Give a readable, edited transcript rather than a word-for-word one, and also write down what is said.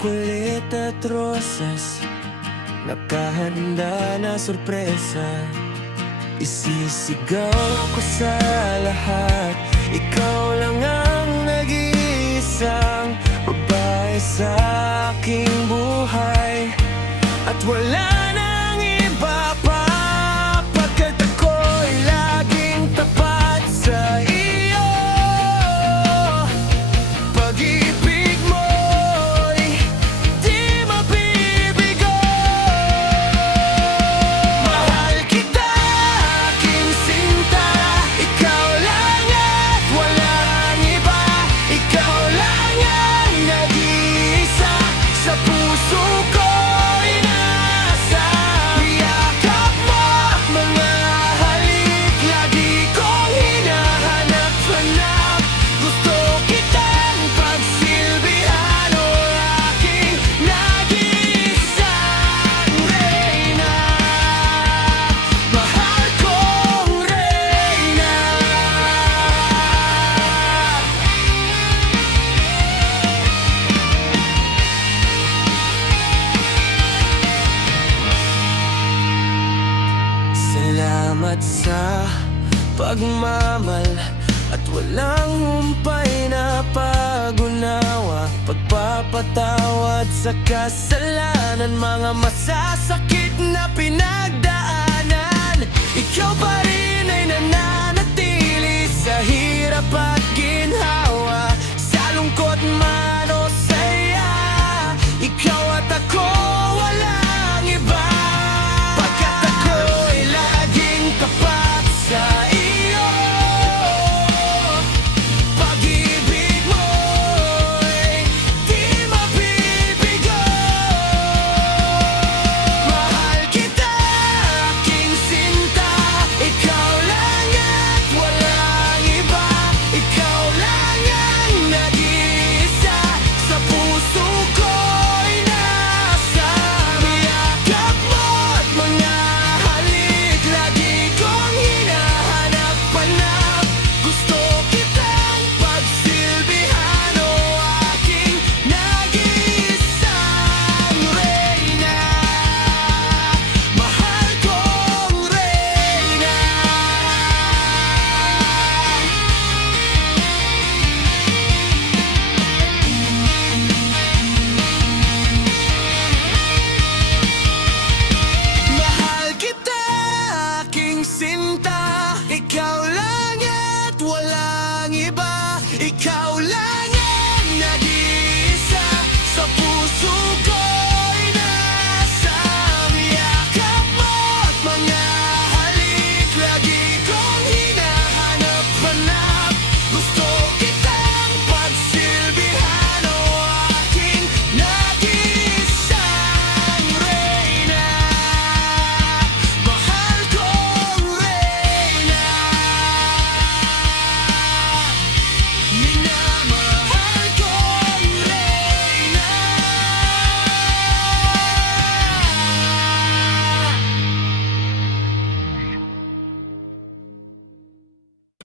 Kulit at rosas, nakahanda na sorpresa. Isisigaw ko sa lahat, ikaw lang ang nag-iisang babae sa aking buhay. At wala nang iba pa, pagkat ako'y laging tapat sa iyo. Pag-ibig mo'y di mabibigo. Mahal kita, aking sinta, ikaw lang at walang iba. Ikaw lang ang nag-iisa sa puso ko'y nasa yakap mo. Mga halik, lagi kong hinahanap-hanap. Gusto kitang pagsilbihan, o aking nag-iisang reyna. Mahal kong reyna. Salamat sa pagmamahal at walang humpay na pag-unawa. Pagpapatawad sa kasalanan, mga masasakit na pinagdaanan. Ikaw pa rin ay nananatili sa hirap at ginhawa, sa lungkot man o saya. Ikaw at ako, walang iba. Pagkat ako'y laging tapat sa iyo. Pag-ibig mo'y di mabibigo. Mahal kita, aking sinta, ikaw lang at walang iba. Ikaw lang ang nag-iisa sa puso ko'y nasa yakap mo. At mga halik, lagi kong hinahanap-hanap. Gusto kitang pagsilbihan, o aking nag-iisang reyna. Mahal kong reyna. Mahal kita, aking sinta, ikaw lang at walang iba. Ikaw lang